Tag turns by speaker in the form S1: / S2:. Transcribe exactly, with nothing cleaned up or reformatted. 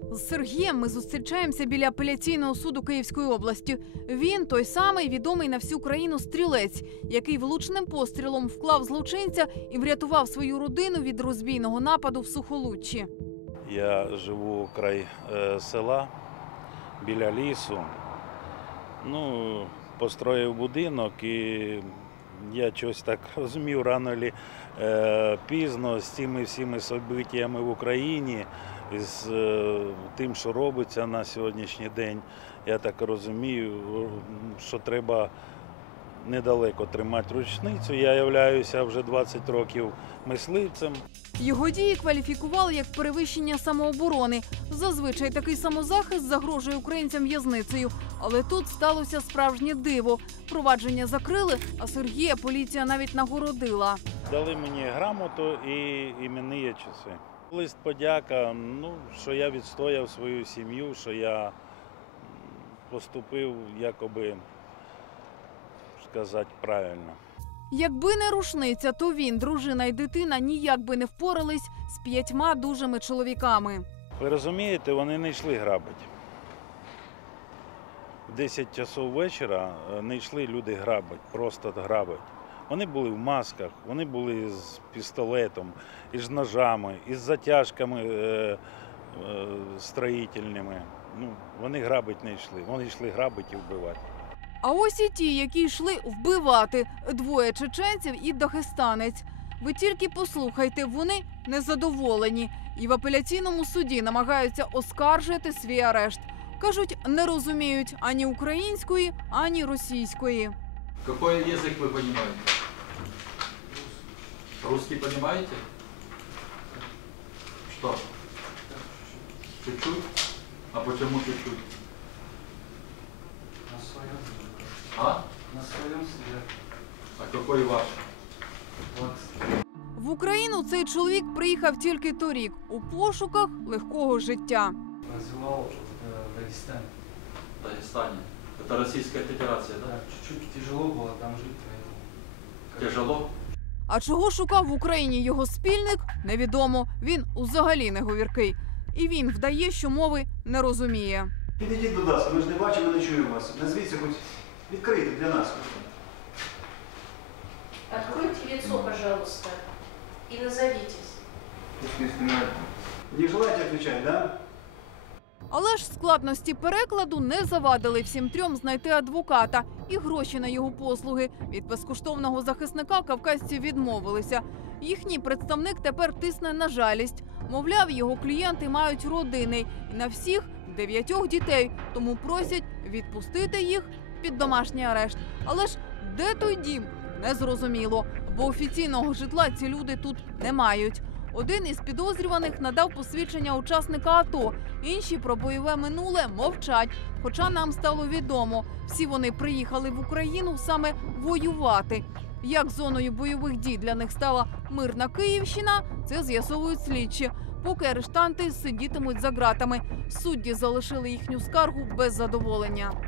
S1: З Сергієм ми зустрічаємося біля апеляційного суду Київської області. Він той самий відомий на всю країну стрілець, який влучним пострілом вклав злочинця і врятував свою родину від розбійного нападу в Сухолуччі.
S2: Я живу край е, села, біля лісу. Ну, построїв будинок і я щось так розумів, рано чи е, пізно з цими всіми событиями в Україні, з е, тим, що робиться на сьогоднішній день, я так розумію, що треба недалеко тримати рушницю. Я являюся вже двадцять років мисливцем.
S1: Його дії кваліфікували як перевищення самооборони. Зазвичай такий самозахист загрожує українцям в'язницею. Але тут сталося справжнє диво. Провадження закрили, а Сергія поліція навіть нагородила.
S2: Дали мені грамоту і іменні часи. Лист подяка, ну, що я відстояв свою сім'ю, що я поступив, якоби, сказати, правильно.
S1: Якби не рушниця, то він, дружина і дитина ніяк би не впорались з п'ятьма дужими чоловіками.
S2: Ви розумієте, вони не йшли грабити. В десять часов вечора не йшли люди грабити, просто грабити. Вони були в масках, вони були з пістолетом, із ножами, із затяжками е, е, строїтельними. Ну, вони грабити не йшли, вони йшли грабити і вбивати.
S1: А ось і ті, які йшли вбивати. Двоє чеченців і дагестанець. Ви тільки послухайте, вони незадоволені. І в апеляційному суді намагаються оскаржити свій арешт. Кажуть, не розуміють ані української, ані російської.
S3: Какой язык вы понимаете? Русский понимаете? Что? Чуть-чуть? А почему чуть-чуть?
S4: На своем.
S3: А?
S4: На своем себе.
S3: А какой ваш?
S4: Вот.
S1: В Україну цей чоловік приїхав тільки торік у пошуках легкого життя.
S4: Развивал в Дагестане.
S3: В Дагестане. Это Российская Федерация, да?
S4: Да, чуть-чуть тяжело было там жить. Поэтому...
S3: Тяжело?
S1: А чого шукав в Україні його спільник, невідомо. Він взагалі не говіркий. І він вдає, що мови не розуміє.
S5: Підійдіть, будь ласка, ми ж не бачимо, не чуємо вас. Назвіться хоч, відкрийте для нас.
S6: Откройте лицо, пожалуйста, и назовитесь.
S5: Не желаєте відповідати, да?
S1: Але ж складності перекладу не завадили всім трьом знайти адвоката і гроші на його послуги. Від безкоштовного захисника кавказці відмовилися. Їхній представник тепер тисне на жалість. Мовляв, його клієнти мають родини і на всіх дев'ятьох дітей, тому просять відпустити їх під домашній арешт. Але ж де той дім? Незрозуміло, бо офіційного житла ці люди тут не мають. Один із підозрюваних надав посвідчення учасника АТО, інші про бойове минуле мовчать. Хоча нам стало відомо, всі вони приїхали в Україну саме воювати. Як зоною бойових дій для них стала мирна Київщина, це з'ясовують слідчі. Поки арештанти сидітимуть за ґратами. Судді залишили їхню скаргу без задоволення.